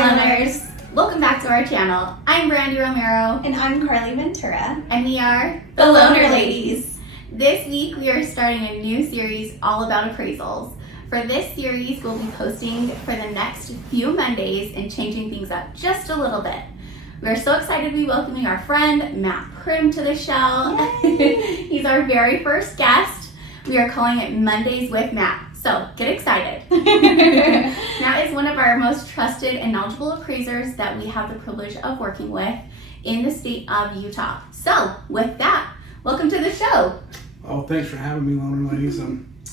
Loaners! Welcome back to our channel. I'm Brandy Romero. And I'm Carly Ventura. And we are the Loaner.Ladies. This week we are starting a new series all about appraisals. For this series, we'll be posting for the next few Mondays and changing things up just a little bit. We are so excited to be welcoming our friend Matt Prim to the show. He's our very first guest. We are calling it Mondays with Matt. So get excited. Matt is one of our most trusted and knowledgeable appraisers that we have the privilege of working with in the state of Utah. So with that, welcome to the show. Oh, thanks for having me, Loaner.Ladies.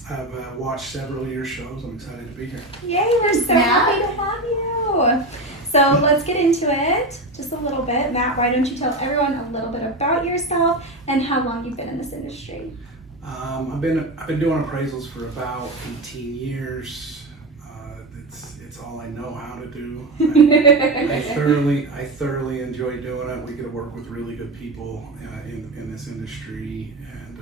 I've watched several of your shows. I'm excited to be here. Yay, we're so happy to have you. So let's get into it just a little bit. Matt, why don't you tell everyone a little bit about yourself and how long you've been in this industry? I've been doing appraisals for about 18 years. It's all I know how to do. I thoroughly enjoy doing it. We get to work with really good people in this industry, and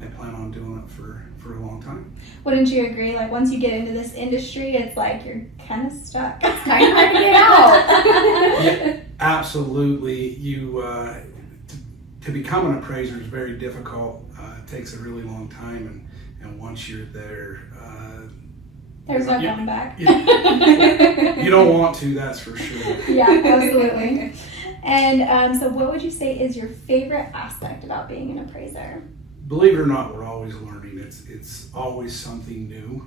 I plan on doing it for a long time. Wouldn't you agree? Like once you get into this industry, it's like you're kind of stuck. It's kind of hard to get out. Yeah, absolutely. To become an appraiser is very difficult. It takes a really long time, and once you're there, there's no coming back. You don't want to, that's for sure. Yeah, absolutely. And so what would you say is your favorite aspect about being an appraiser? Believe it or not, we're always learning. It's always something new.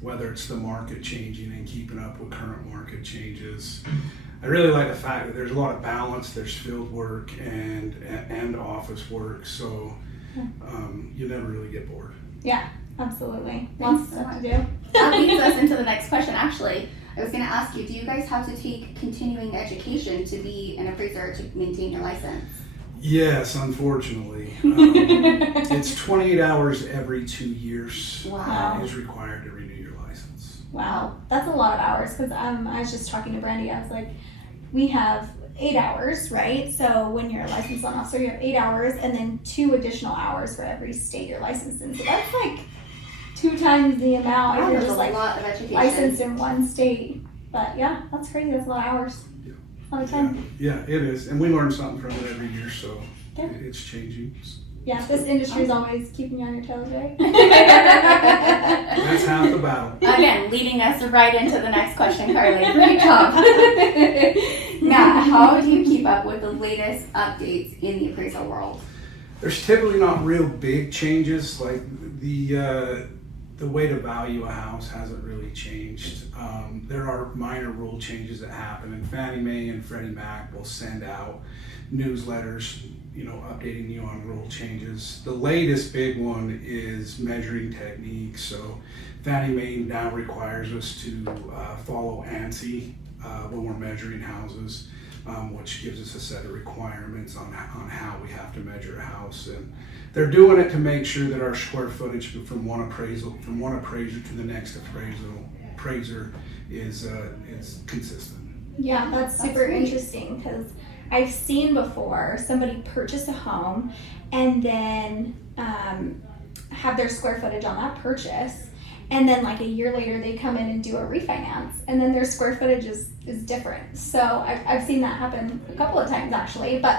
Whether it's the market changing and keeping up with current market changes. I really like the fact that there's a lot of balance. There's field work and office work, so you never really get bored. Yeah, absolutely. Lots of stuff to do. That leads us into the next question, actually. I was going to ask you, do you guys have to take continuing education to be an appraiser to maintain your license? Yes, unfortunately. It's 28 hours every 2 years. Wow. Is required to renew your license. Wow, that's a lot of hours, because I was just talking to Brandy. I was like, we have 8 hours, right? So when you're a licensed loan officer, you have 8 hours and then 2 additional hours for every state you're licensed in. So that's like 2 times the amount if you're just like a lot of education. licensed in one state. But yeah, that's crazy. That's a lot of hours. A lot of time. Yeah, it is. And we learn something from it every year, so Yeah. it's changing. Yeah, this industry is always keeping you on your toes, right? That's half the battle. Again, leading us right into the next question, Carly. Great job. Now, how do you keep up with the latest updates in the appraisal world? There's typically not real big changes. Like the way to value a house hasn't really changed. There are minor rule changes that happen, and Fannie Mae and Freddie Mac will send out newsletters, updating you on rule changes. The latest big one is measuring techniques. So Fannie Mae now requires us to follow ANSI when we're measuring houses, which gives us a set of requirements on how we have to measure a house. And they're doing it to make sure that our square footage from one appraiser to the next appraiser is consistent. Yeah, that's super interesting, because I've seen before somebody purchase a home and then have their square footage on that purchase, and then like a year later they come in and do a refinance, and then their square footage is different. So I've seen that happen a couple of times actually, but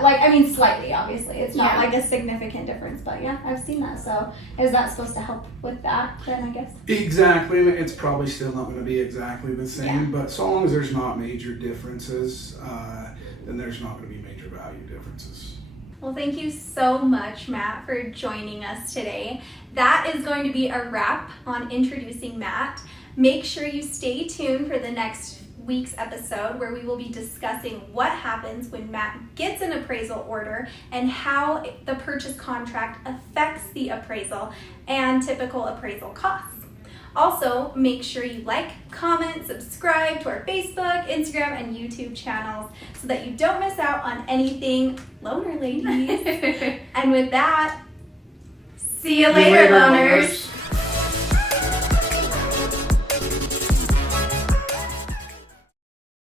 slightly, obviously. It's not like a significant difference, but yeah, I've seen that. So is that supposed to help with that then, I guess? Exactly. It's probably still not going to be exactly the same, but so long as there's not major differences, then there's not going to be major value differences. Well, thank you so much, Matt, for joining us today. That is going to be a wrap on introducing Matt. Make sure you stay tuned for the next week's episode, where we will be discussing what happens when Matt gets an appraisal order and how the purchase contract affects the appraisal and typical appraisal costs. Also, make sure you like, comment, subscribe to our Facebook, Instagram, and YouTube channels so that you don't miss out on anything Loaner.Ladies. And with that, see you later, Loaners.